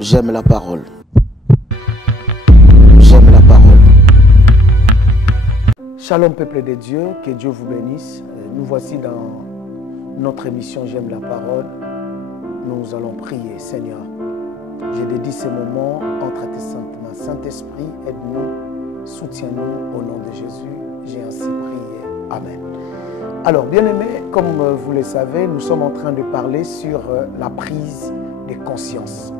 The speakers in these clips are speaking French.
J'aime la parole. J'aime la parole. Shalom peuple de Dieu, que Dieu vous bénisse. Nous voici dans notre émission J'aime la parole. Nous allons prier. Seigneur, je dédie ce moment entre tes saintes mains. Saint-Esprit, aide-nous, soutiens-nous au nom de Jésus. J'ai ainsi prié. Amen. Alors, bien-aimés, comme vous le savez, nous sommes en train de parler sur la prise de conscience.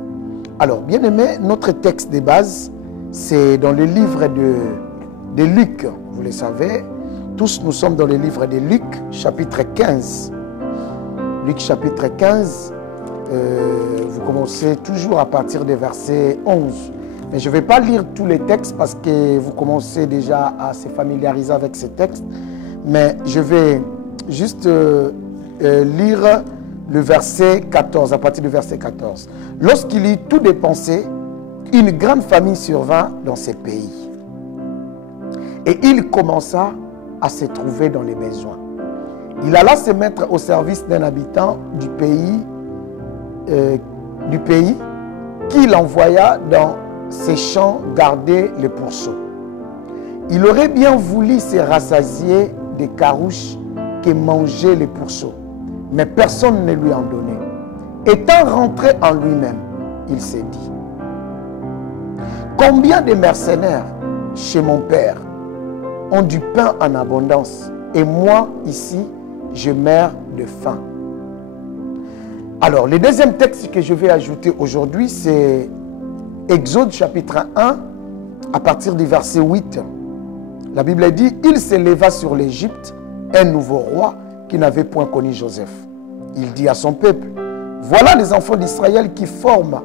Alors, bien-aimés, notre texte de base, c'est dans le livre de Luc. Vous le savez, tous nous sommes dans le livre de Luc, chapitre 15. Luc, chapitre 15, vous commencez toujours à partir des versets 11. Mais je ne vais pas lire tous les textes parce que vous commencez déjà à se familiariser avec ces textes. Mais je vais juste lire le verset 14, à partir du verset 14. Lorsqu'il eut tout dépensé, une grande famine survint dans ces pays. Et il commença à se trouver dans les besoins. Il alla se mettre au service d'un habitant du pays qu'il envoya dans ses champs garder les pourceaux. Il aurait bien voulu se rassasier des carouches que mangeaient les pourceaux, mais personne ne lui en donnait. Étant rentré en lui-même, il s'est dit: combien de mercenaires chez mon père ont du pain en abondance, et moi, ici, je meurs de faim. Alors, le deuxième texte que je vais ajouter aujourd'hui, c'est Exode chapitre 1, à partir du verset 8. La Bible dit: il s'éleva sur l'Égypte un nouveau roi qui n'avait point connu Joseph. Il dit à son peuple: voilà les enfants d'Israël qui forment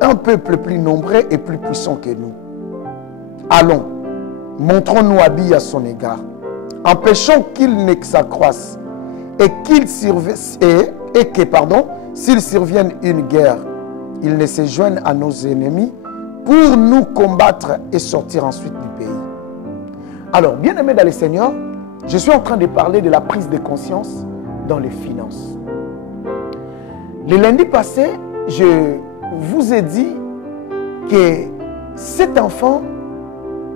un peuple plus nombreux et plus puissant que nous. Allons, montrons-nous habiles à son égard, empêchons qu'il ne s'accroisse et s'il survienne une guerre, il ne se joigne à nos ennemis pour nous combattre et sortir ensuite du pays. Alors, bien-aimés dans le Seigneur, je suis en train de parler de la prise de conscience dans les finances. Le lundi passé, je vous ai dit que cet enfant,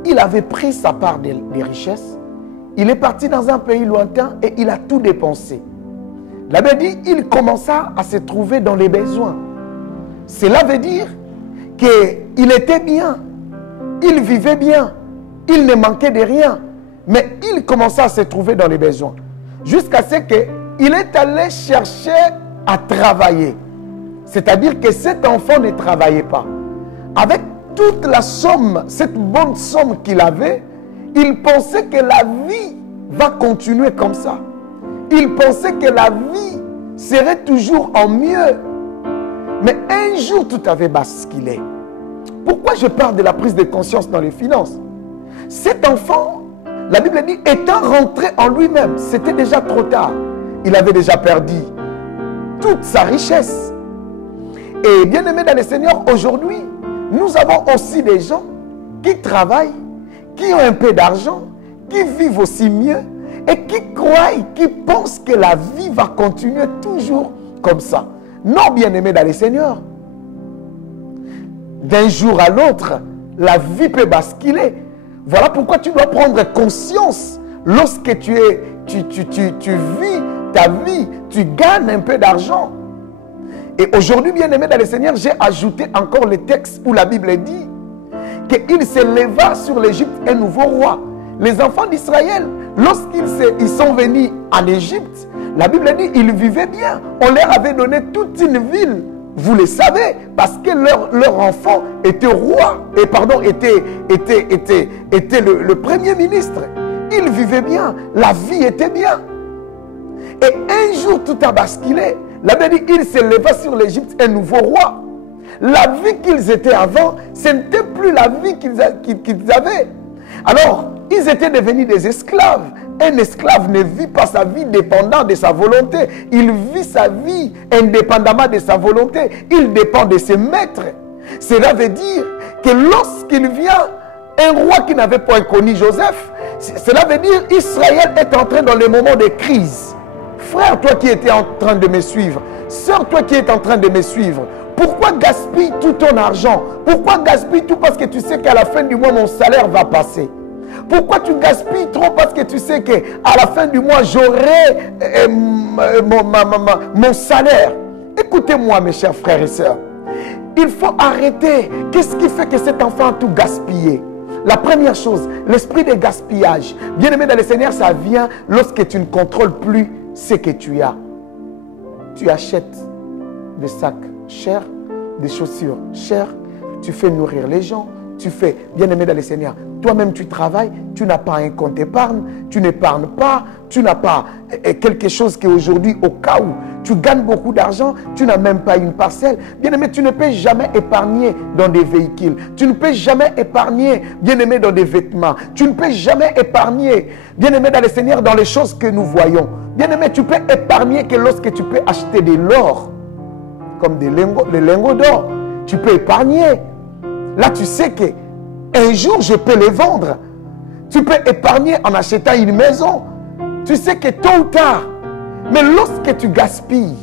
il avait pris sa part des richesses. Il est parti dans un pays lointain et il a tout dépensé. La Bible dit il commença à se trouver dans les besoins. Cela veut dire qu'il était bien, il vivait bien, il ne manquait de rien, mais il commença à se trouver dans les besoins. Jusqu'à ce qu'il est allé chercher à travailler. C'est-à-dire que cet enfant ne travaillait pas. Avec toute la somme, cette bonne somme qu'il avait, il pensait que la vie va continuer comme ça. Il pensait que la vie serait toujours en mieux. Mais un jour, tout avait basculé. Pourquoi je parle de la prise de conscience dans les finances? Cet enfant, la Bible dit, étant rentré en lui-même, c'était déjà trop tard. Il avait déjà perdu toute sa richesse. Et bien aimé dans le Seigneur, aujourd'hui, nous avons aussi des gens qui travaillent, qui ont un peu d'argent, qui vivent aussi mieux et qui croient, qui pensent que la vie va continuer toujours comme ça. Non, bien aimé dans le Seigneur. D'un jour à l'autre, la vie peut basculer. Voilà pourquoi tu dois prendre conscience lorsque tu vis ta vie, tu gagnes un peu d'argent. Et aujourd'hui, bien aimé dans le Seigneur, j'ai ajouté encore le texte où la Bible dit qu'il s'éleva sur l'Égypte un nouveau roi. Les enfants d'Israël, lorsqu'ils sont venus en Égypte, la Bible dit qu'ils vivaient bien. On leur avait donné toute une ville. Vous le savez, parce que leur enfant était roi, était le premier ministre. Ils vivaient bien, la vie était bien. Et un jour, tout a basculé. La Bible dit qu'il s'éleva sur l'Égypte un nouveau roi. La vie qu'ils étaient avant, ce n'était plus la vie qu'ils avaient. Alors, ils étaient devenus des esclaves. Un esclave ne vit pas sa vie dépendant de sa volonté. Il vit sa vie indépendamment de sa volonté. Il dépend de ses maîtres. Cela veut dire que lorsqu'il vient un roi qui n'avait pas connu Joseph, cela veut dire qu'Israël est entré dans les moments de crise. Frère, toi qui étais en train de me suivre, sœur, toi qui es en train de me suivre, Pourquoi gaspille tout ton argent? Pourquoi gaspille tout parce que tu sais qu'à la fin du mois, mon salaire va passer? Pourquoi tu gaspilles trop parce que tu sais qu'à la fin du mois, j'aurai mon salaire? Écoutez-moi, mes chers frères et sœurs. Il faut arrêter. Qu'est-ce qui fait que cet enfant a tout gaspillé? La première chose, l'esprit de gaspillage. Bien-aimé dans le Seigneur, ça vient lorsque tu ne contrôles plus ce que tu as. Tu achètes des sacs chers, des chaussures chères, tu fais nourrir les gens, tu fais, bien-aimé dans le Seigneur, toi-même tu travailles, tu n'as pas un compte épargne, tu n'épargnes pas, tu n'as pas quelque chose qui aujourd'hui, au cas où tu gagnes beaucoup d'argent, tu n'as même pas une parcelle. Bien-aimé, tu ne peux jamais épargner dans des véhicules, tu ne peux jamais épargner, bien-aimé, dans des vêtements, tu ne peux jamais épargner, bien-aimé dans le Seigneur, dans les choses que nous voyons. Bien-aimé, tu peux épargner que lorsque tu peux acheter de l'or, comme des lingots d'or, tu peux épargner. Là, tu sais que un jour, je peux les vendre. Tu peux épargner en achetant une maison. Tu sais que tôt ou tard, mais lorsque tu gaspilles,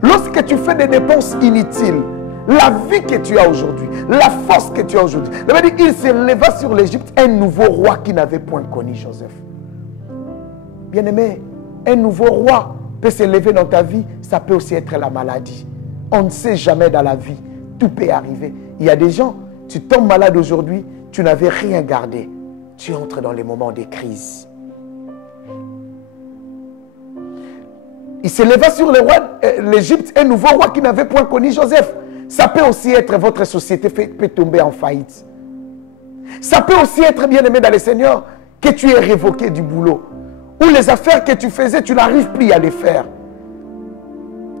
lorsque tu fais des dépenses inutiles, la vie que tu as aujourd'hui, la force que tu as aujourd'hui, il s'éleva sur l'Égypte un nouveau roi qui n'avait point connu Joseph. Bien-aimé, un nouveau roi peut s'élever dans ta vie, ça peut aussi être la maladie. On ne sait jamais dans la vie, tout peut arriver. Il y a des gens, tu tombes malade aujourd'hui, tu n'avais rien gardé. Tu entres dans les moments de crise. Il s'éleva sur l'Égypte un nouveau roi qui n'avait point connu Joseph. Ça peut aussi être votre société peut tomber en faillite. Ça peut aussi être, bien-aimé dans le Seigneur, que tu es révoqué du boulot. Ou les affaires que tu faisais, tu n'arrives plus à les faire.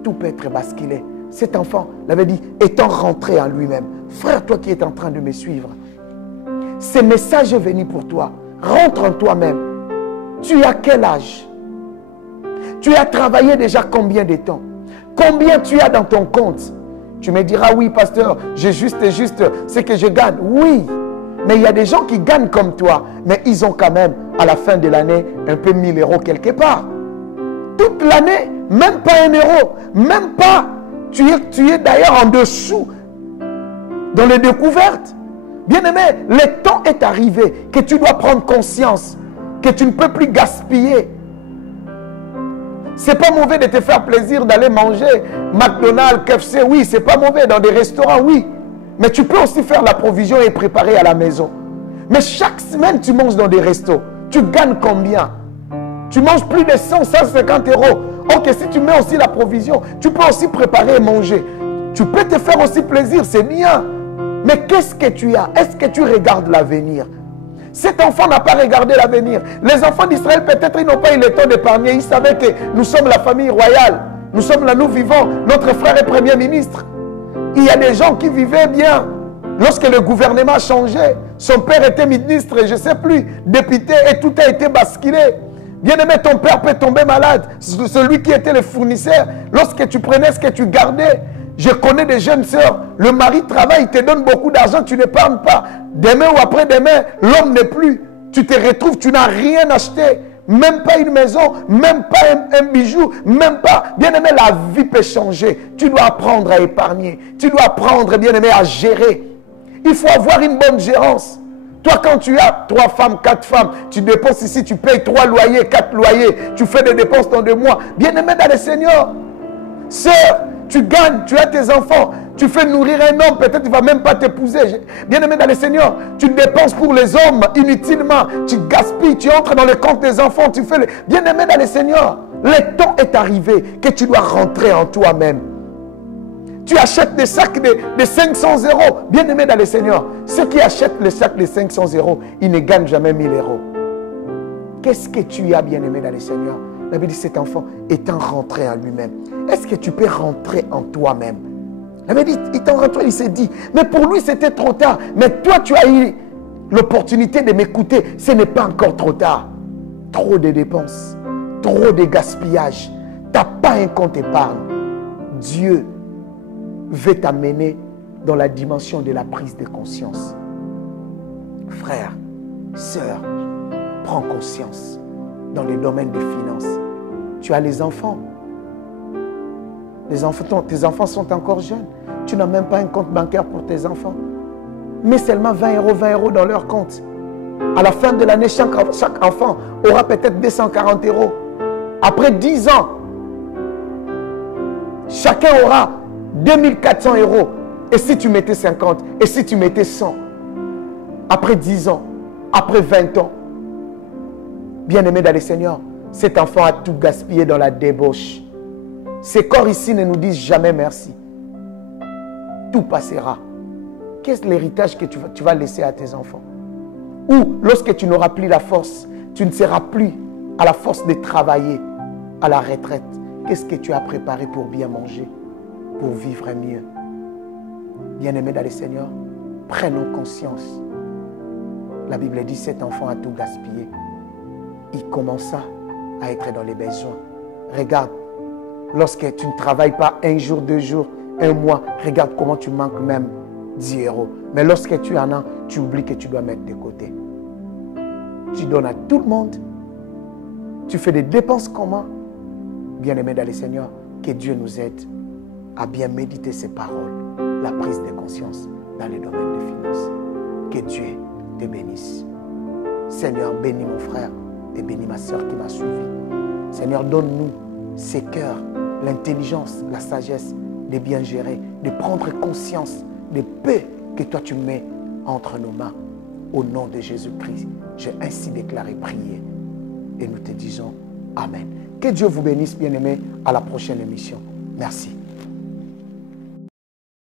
Tout peut être basculé. Cet enfant l'avait dit, étant rentré en lui-même. Frère, toi qui es en train de me suivre, ce message est venu pour toi. Rentre en toi-même. Tu as quel âge? Tu as travaillé déjà combien de temps? Combien tu as dans ton compte? Tu me diras, oui, pasteur, j'ai juste ce que je gagne. Oui, mais il y a des gens qui gagnent comme toi, mais ils ont quand même, à la fin de l'année, un peu 1000 € quelque part. Toute l'année, même pas 1 euro, même pas. Tu es d'ailleurs en dessous dans les découvertes. Bien-aimé, le temps est arrivé que tu dois prendre conscience que tu ne peux plus gaspiller. C'est pas mauvais de te faire plaisir d'aller manger McDonald's, KFC, oui, c'est pas mauvais, dans des restaurants, oui. Mais tu peux aussi faire la provision et préparer à la maison. Mais chaque semaine, tu manges dans des restos. Tu gagnes combien? Tu manges plus de 100, 150 €. Ok, si tu mets aussi la provision, tu peux aussi préparer et manger. Tu peux te faire aussi plaisir, c'est bien. Mais qu'est-ce que tu as? Est-ce que tu regardes l'avenir? Cet enfant n'a pas regardé l'avenir. Les enfants d'Israël, peut-être, ils n'ont pas eu le temps d'épargner. Ils savaient que nous sommes la famille royale. Nous sommes là, nous vivons. Notre frère est Premier ministre. Il y a des gens qui vivaient bien. Lorsque le gouvernement a changé, son père était ministre, je ne sais plus, député, et tout a été basculé. Bien-aimé, ton père peut tomber malade. Celui qui était le fournisseur, lorsque tu prenais ce que tu gardais, je connais des jeunes sœurs, le mari travaille, il te donne beaucoup d'argent, tu n'épargnes pas. Demain ou après-demain, l'homme n'est plus. Tu te retrouves, tu n'as rien acheté. Même pas une maison, même pas un bijou, même pas. Bien-aimé, la vie peut changer. Tu dois apprendre à épargner. Tu dois apprendre, bien-aimé, à gérer. Il faut avoir une bonne gérance. Toi, quand tu as 3 femmes, 4 femmes, tu dépenses ici, tu payes 3 loyers, 4 loyers, tu fais des dépenses dans 2 mois. Bien-aimé dans le Seigneur, sœur, tu gagnes, tu as tes enfants, tu fais nourrir un homme, peut-être tu ne vas même pas t'épouser. Bien-aimé dans le Seigneur, tu dépenses pour les hommes inutilement, tu gaspilles, tu entres dans le compte des enfants, tu fais... Bien-aimé dans le Seigneur, le temps est arrivé que tu dois rentrer en toi-même. Tu achètes des sacs de 500 €. Bien-aimé dans le Seigneur, ceux qui achètent les sacs de 500 €, ils ne gagnent jamais 1000 €. Qu'est-ce que tu as, bien-aimé dans le Seigneur? La Bible dit, cet enfant étant rentré en lui-même. Est-ce que tu peux rentrer en toi-même? La Bible dit, étant rentré, il s'est dit, mais pour lui c'était trop tard. Mais toi, tu as eu l'opportunité de m'écouter. Ce n'est pas encore trop tard. Trop de dépenses, trop de gaspillage. Tu n'as pas un compte épargne. Dieu veut t'amener dans la dimension de la prise de conscience. Frère, sœur, prends conscience dans les domaines des finances. Tu as les enfants. Tes enfants sont encore jeunes. Tu n'as même pas un compte bancaire pour tes enfants. Mets seulement 20 euros dans leur compte. À la fin de l'année, chaque enfant aura peut-être 240 euros. Après 10 ans, chacun aura 2400 euros. Et si tu mettais 50, et si tu mettais 100, après 10 ans, après 20 ans, bien-aimé dans le Seigneur, cet enfant a tout gaspillé dans la débauche. Ces corps ici ne nous disent jamais merci. Tout passera. Qu'est-ce l'héritage que tu vas laisser à tes enfants? Ou lorsque tu n'auras plus la force, tu ne seras plus à la force de travailler à la retraite. Qu'est-ce que tu as préparé pour bien manger, pour vivre mieux? Bien-aimés dans le Seigneur, prenons conscience. La Bible dit cet enfant a tout gaspillé. Il commença à être dans les besoins. Regarde, lorsque tu ne travailles pas un jour, 2 jours, 1 mois, regarde comment tu manques même 10 euros. Mais lorsque tu en as, tu oublies que tu dois mettre de côté. Tu donnes à tout le monde. Tu fais des dépenses comment? Bien-aimé dans le Seigneur, que Dieu nous aide à bien méditer ces paroles, la prise de conscience dans les domaines des finances. Que Dieu te bénisse. Seigneur, bénis mon frère et bénis ma soeur qui m'a suivi. Seigneur, donne-nous ces cœurs, l'intelligence, la sagesse de bien gérer, de prendre conscience des paix que toi tu mets entre nos mains. Au nom de Jésus-Christ, j'ai ainsi déclaré, prié. Et nous te disons Amen. Que Dieu vous bénisse, bien-aimés. À la prochaine émission. Merci.